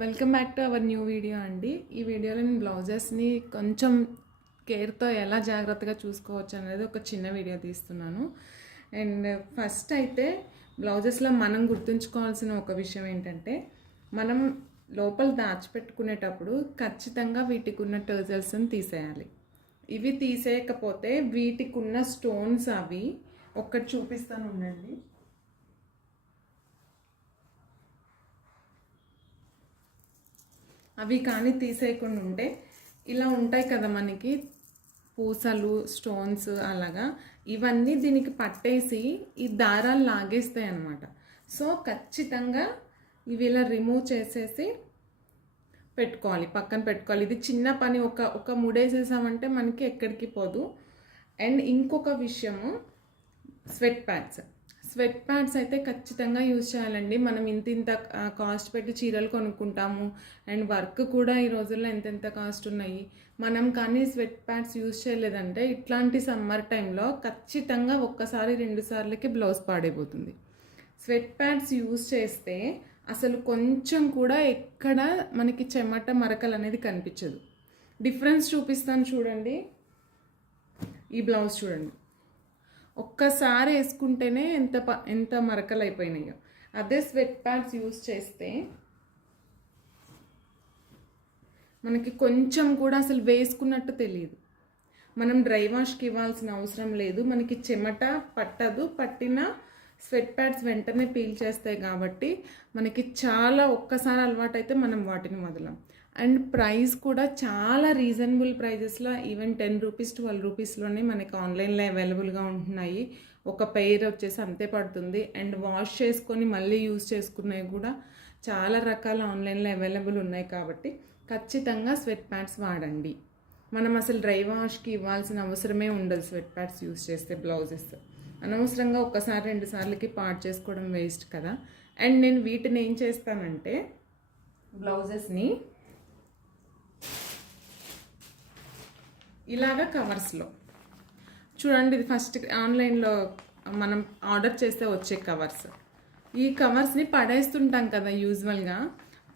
Welcome back to our new video అండి. ఈ వీడియోలో నేను బ్లౌజెస్ని కొంచెం కేర్తో ఎలా జాగ్రత్తగా చూసుకోవచ్చు అనేది ఒక చిన్న వీడియో తీస్తున్నాను. అండ్ ఫస్ట్ అయితే బ్లౌజెస్లో మనం గుర్తుంచుకోవాల్సిన ఒక విషయం ఏంటంటే, మనం లోపల దాచిపెట్టుకునేటప్పుడు ఖచ్చితంగా వీటికి ఉన్న టర్జల్స్ని తీసేయాలి. ఇవి తీసేయకపోతే వీటికి ఉన్న స్టోన్స్ అవి ఒక్కటి చూపిస్తాను ఉండండి. అవి కానీ తీసేయకుండా ఉంటే ఇలా ఉంటాయి కదా మనకి పూసలు, స్టోన్స్, అలాగా ఇవన్నీ దీనికి పట్టేసి ఈ దారాలు లాగేస్తాయి అన్నమాట. సో ఖచ్చితంగా ఇవి ఇలా రిమూవ్ చేసేసి పెట్టుకోవాలి, పక్కన పెట్టుకోవాలి. ఇది చిన్న పని, ఒక ముడేసేసామంటే మనకి ఎక్కడికి పోదు. అండ్ ఇంకొక విషయము, స్వెట్ ప్యాడ్స్ అయితే ఖచ్చితంగా యూజ్ చేయాలండి. మనం ఇంత కాస్ట్ పెట్టి చీరలు కొనుక్కుంటాము, అండ్ వర్క్ కూడా ఈ రోజుల్లో ఎంతెంత కాస్ట్ ఉన్నాయి. మనం కానీ స్వెట్ ప్యాడ్స్ యూజ్ చేయలేదంటే ఇట్లాంటి సమ్మర్ టైంలో ఖచ్చితంగా ఒక్కసారి 2 సార్లకి బ్లౌజ్ పాడైపోతుంది. స్వెట్ ప్యాడ్స్ యూజ్ చేస్తే అసలు కొంచెం కూడా ఎక్కడ మనకి చెమట మరకలు అనేది కనిపించదు. డిఫరెన్స్ చూపిస్తాను చూడండి. ఈ బ్లౌజ్ చూడండి, ఒక్కసారి వేసుకుంటేనే ఎంత మరకలు అయిపోయినాయో. అదే స్వెట్ ప్యాడ్స్ యూజ్ చేస్తే మనకి కొంచెం కూడా అసలు వేసుకున్నట్టు తెలియదు. మనం డ్రై వాష్కి ఇవ్వాల్సిన అవసరం లేదు, మనకి చెమట పట్టదు. పట్టిన స్వెట్ ప్యాడ్స్ వెంటనే పీల్ చేస్తాయి కాబట్టి మనకి చాలా, ఒక్కసారి అలవాటు అయితే మనం వాటిని వదలం. అండ్ ప్రైస్ కూడా చాలా రీజనబుల్ ప్రైజెస్లో, ఈవెన్ 10 రూపీస్ 12 రూపీస్లోనే మనకి ఆన్లైన్లో అవైలబుల్గా ఉంటున్నాయి. ఒక పెయిర్ వచ్చేసి అంతే పడుతుంది. అండ్ వాష్ చేసుకొని మళ్ళీ యూజ్ చేసుకునేవి కూడా చాలా రకాల ఆన్లైన్లో అవైలబుల్ ఉన్నాయి కాబట్టి ఖచ్చితంగా స్వెట్ ప్యాడ్స్ వాడండి. మనం అసలు డ్రై వాష్కి ఇవ్వాల్సిన అవసరమే ఉండదు స్వెట్ ప్యాడ్స్ యూజ్ చేస్తే. బ్లౌజెస్ అనవసరంగా ఒక్కసారి 2 సార్లకి పార్ట్ చేసుకోవడం వేస్ట్ కదా. అండ్ నేను వీటిని ఏం చేస్తానంటే, బ్లౌజెస్ని ఇలాగా కవర్స్లో చూడండి. ఇది ఫస్ట్ ఆన్లైన్లో మనం ఆర్డర్ చేస్తే వచ్చే కవర్స్. ఈ కవర్స్ని పడేస్తుంటాం కదా యూజువల్గా.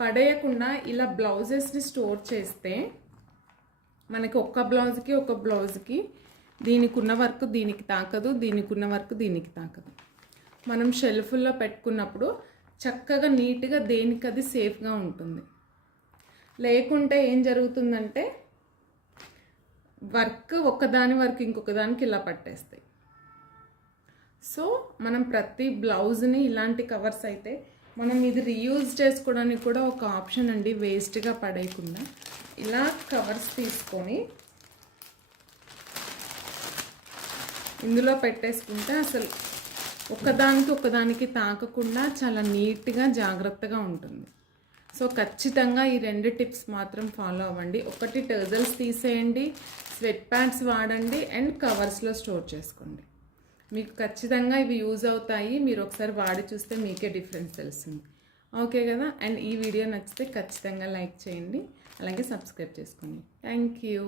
పడేయకుండా ఇలా బ్లౌజెస్ని స్టోర్ చేస్తే మనకి ఒక్క బ్లౌజ్కి దీనికి ఉన్న వర్క్ దీనికి తాకదు, దీనికి ఉన్న వర్క్ దీనికి తాకదు. మనం షెల్ఫ్లో పెట్టుకున్నప్పుడు చక్కగా నీట్గా దేనికది సేఫ్గా ఉంటుంది. లేకుంటే ఏం జరుగుతుందంటే ఒకదాని వర్క్ ఇంకొక దానికి ఇలా పట్టేస్తాయి. సో మనం ప్రతి బ్లౌజ్ని ఇలాంటి కవర్స్ అయితే మనం ఇది రీయూజ్ చేసుకోవడానికి కూడా ఒక ఆప్షన్ అండి. వేస్ట్గా పడేయకుండా ఇలా కవర్స్ తీసుకొని ఇందులో పెట్టేసుకుంటే అసలు ఒకదానికి తాకకుండా చాలా నీట్గా జాగ్రత్తగా ఉంటుంది. సో ఖచ్చితంగా ఈ 2 టిప్స్ మాత్రం ఫాలో అవ్వండి. ఒకటి, టర్జల్స్ తీసేయండి, స్వెట్ ప్యాడ్స్ వాడండి, అండ్ కవర్స్లో స్టోర్ చేసుకోండి. మీకు ఖచ్చితంగా ఇవి యూజ్ అవుతాయి. మీరు ఒకసారి వాడి చూస్తే మీకే డిఫరెన్స్ తెలుస్తుంది. ఓకే కదా. అండ్ ఈ వీడియో నచ్చితే ఖచ్చితంగా లైక్ చేయండి, అలాగే సబ్స్క్రైబ్ చేసుకోండి. Thank you.